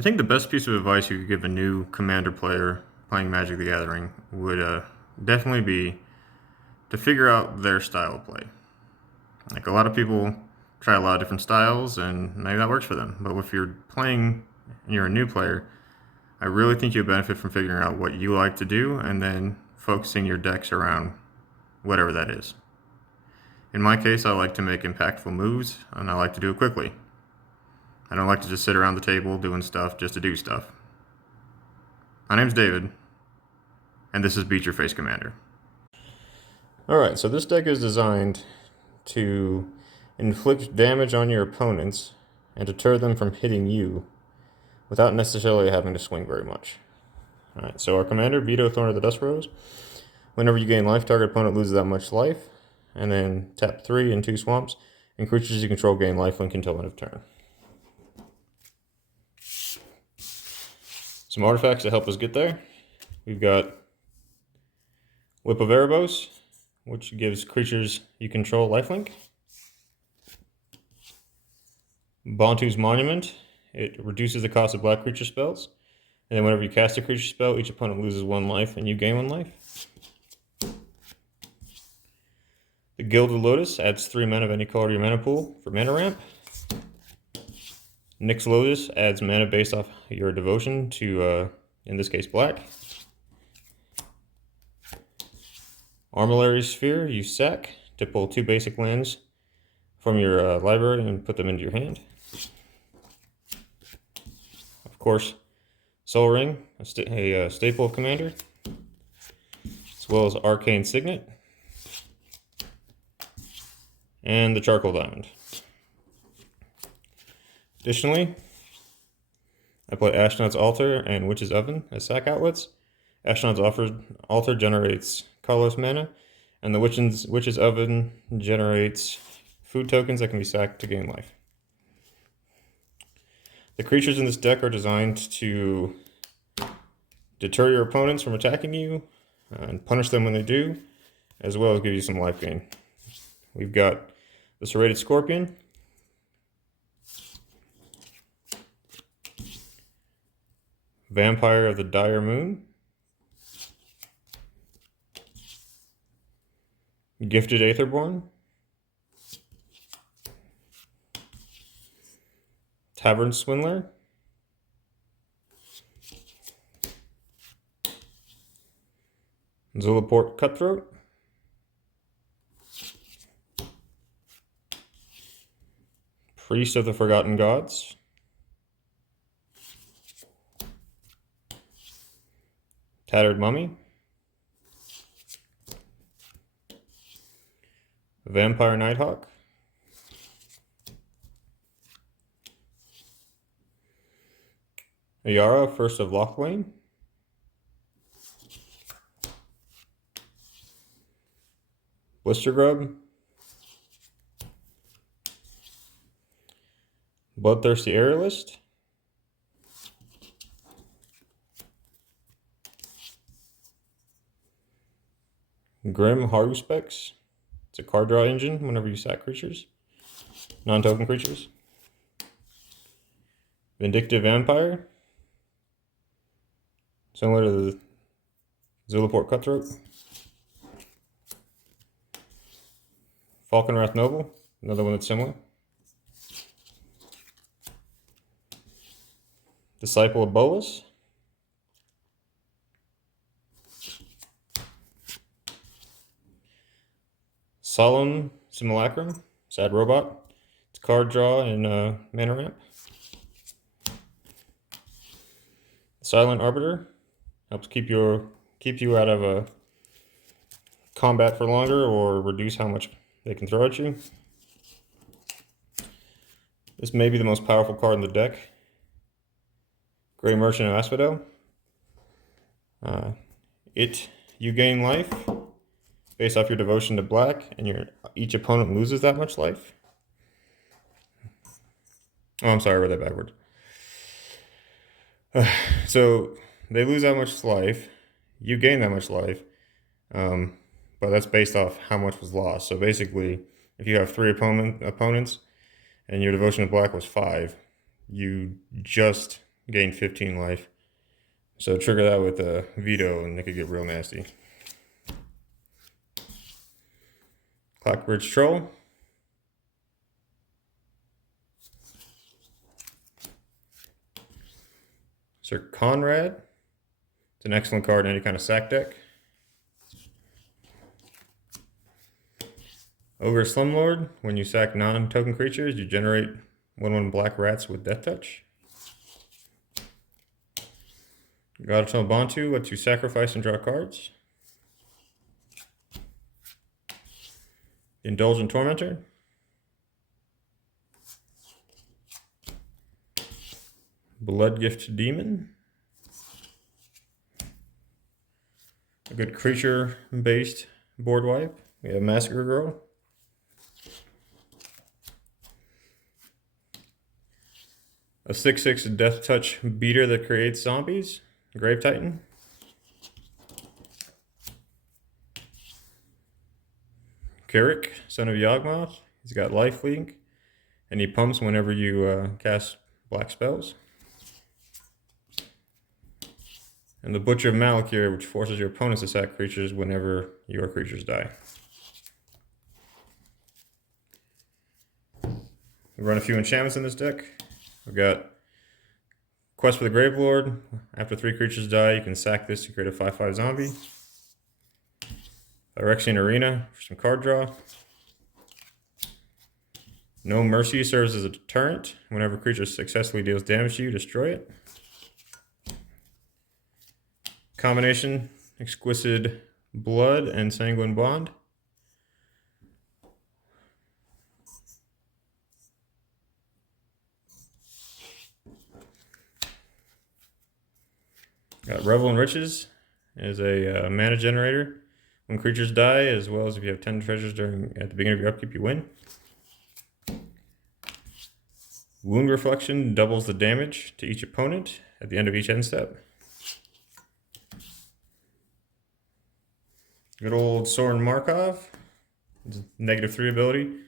I think the best piece of advice you could give a new commander player playing Magic the Gathering would definitely be to figure out their style of play. Like a lot of people try a lot of different styles, and maybe that works for them. But if you're playing and you're a new player, I really think you'll benefit from figuring out what you like to do and then focusing your decks around whatever that is. In my case, I like to make impactful moves, and I like to do it quickly. I don't like to just sit around the table doing stuff just to do stuff. My name's David, and this is Beat Your Face Commander. Alright, so this deck is designed to inflict damage on your opponents and deter them from hitting you without necessarily having to swing very much. Alright, so our commander, Vito, Thorn of the Dusk. Whenever you gain life, target opponent loses that much life, and then tap 3 and 2 swamps, and creatures you control gain lifelink until end of turn. Some artifacts to help us get there. We've got Whip of Erebos, which gives creatures you control lifelink. Bantu's Monument, it reduces the cost of black creature spells. And then whenever you cast a creature spell, each opponent loses 1 life and you gain 1 life. The Gilded Lotus adds 3 mana of any color to your mana pool for mana ramp. Nyx Lotus adds mana based off your devotion to, in this case, black. Armillary Sphere, you sack to pull 2 basic lands from your library and put them into your hand. Of course, Soul Ring, a staple of Commander, as well as Arcane Signet, and the Charcoal Diamond. Additionally, I play Ashnod's Altar and Witch's Oven as sack outlets. Ashnod's Altar generates colorless mana, and the Witch's Oven generates food tokens that can be sacked to gain life. The creatures in this deck are designed to deter your opponents from attacking you and punish them when they do, as well as give you some life gain. We've got the Serrated Scorpion, Vampire of the Dire Moon, Gifted Aetherborn, Tavern Swindler, Zulaport Cutthroat, Priest of the Forgotten Gods, Tattered Mummy, Vampire Nighthawk, Ayara, First of Lochlane, Blister Grub, Bloodthirsty Aerialist, Grim Haruspex. It's a card draw engine whenever you sack creatures, non-token creatures. Vindictive Vampire, similar to the Zulaport Cutthroat. Falconwrath Noble, another one that's similar. Disciple of Bolas. Solemn Simulacrum, Sad Robot. It's card draw and mana ramp. Silent Arbiter helps keep you out of combat for longer or reduce how much they can throw at you. This may be the most powerful card in the deck. Grey Merchant of Asphodel. You gain life based off your devotion to black, and each opponent loses that much life. Oh, I'm sorry, I read that backward. So they lose that much life, you gain that much life, but that's based off how much was lost. So basically, if you have 3 opponents and your devotion to black was 5, you gain 15 life. So trigger that with a Vito and it could get real nasty. Clockbridge Troll. Sir Conrad. It's an excellent card in any kind of sack deck. Ogre Slumlord. When you sack non-token creatures, you generate 1/1 black rats with Death Touch. God of Bantu lets you sacrifice and draw cards. Indulgent Tormentor. Bloodgift Demon. A good creature-based board wipe. We have Massacre Girl. A 6/6 Death Touch beater that creates zombies. Grave Titan. Carrick, son of Yawgmoth. He's got lifelink, and he pumps whenever you cast black spells. And the Butcher of Malakir, which forces your opponents to sack creatures whenever your creatures die. We run a few enchantments in this deck. We've got Quest for the Gravelord. After 3 creatures die, you can sack this to create a 5/5 zombie. Phyrexian Arena for some card draw. No Mercy serves as a deterrent. Whenever a creature successfully deals damage to you, destroy it. Combination, Exquisite Blood and Sanguine Bond. Got Revel in Riches as a mana generator. When creatures die, as well as if you have 10 treasures at the beginning of your upkeep, you win. Wound Reflection doubles the damage to each opponent at the end of each end step. Good old Soren Markov. -3 ability.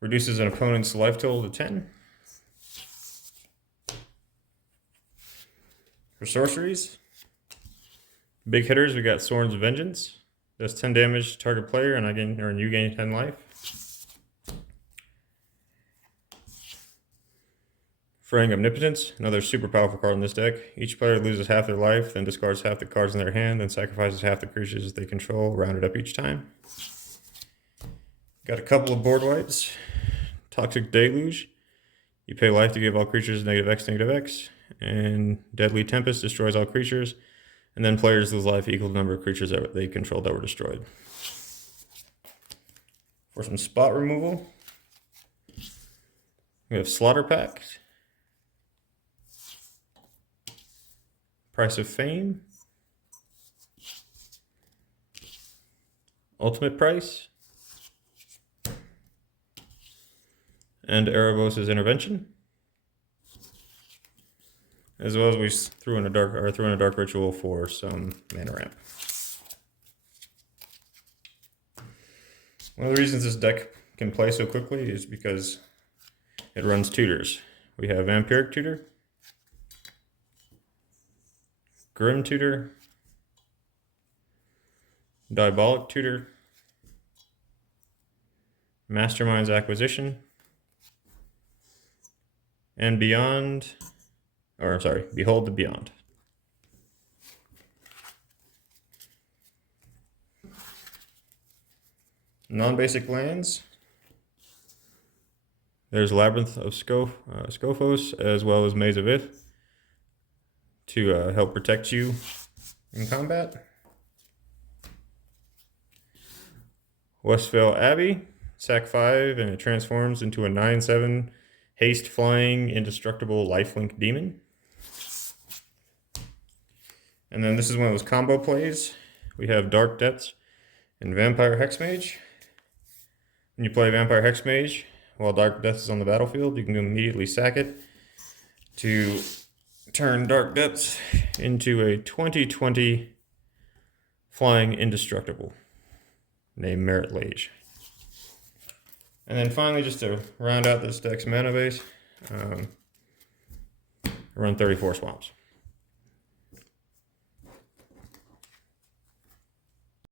Reduces an opponent's life total to 10. For sorceries, big hitters, we got Soren's Vengeance. Does 10 damage to target player, and you gain 10 life. Fraying Omnipotence, another super powerful card in this deck. Each player loses half their life, then discards half the cards in their hand, then sacrifices half the creatures they control, rounded up each time. Got a couple of board wipes. Toxic Deluge. You pay life to give all creatures -X, and Deadly Tempest destroys all creatures, and then players lose life equal to the number of creatures that they controlled that were destroyed. For some spot removal, we have Slaughter Pact, Price of Fame, Ultimate Price, and Erebos' Intervention. As well as we threw in a dark ritual for some mana ramp. One of the reasons this deck can play so quickly is because it runs tutors. We have Vampiric Tutor, Grim Tutor, Diabolic Tutor, Mastermind's Acquisition, and Behold the Beyond. Non-basic lands. There's Labyrinth of Scophos, as well as Maze of Ith, to help protect you in combat. Westvale Abbey, sack 5, and it transforms into a 9/7 haste flying indestructible lifelink demon. And then this is one of those combo plays. We have Dark Depths and Vampire Hexmage. When you play Vampire Hexmage while Dark Depths is on the battlefield, you can immediately sack it to turn Dark Depths into a 20/20 flying indestructible named Merit Lage. And then finally, just to round out this deck's mana base, I run 34 swamps.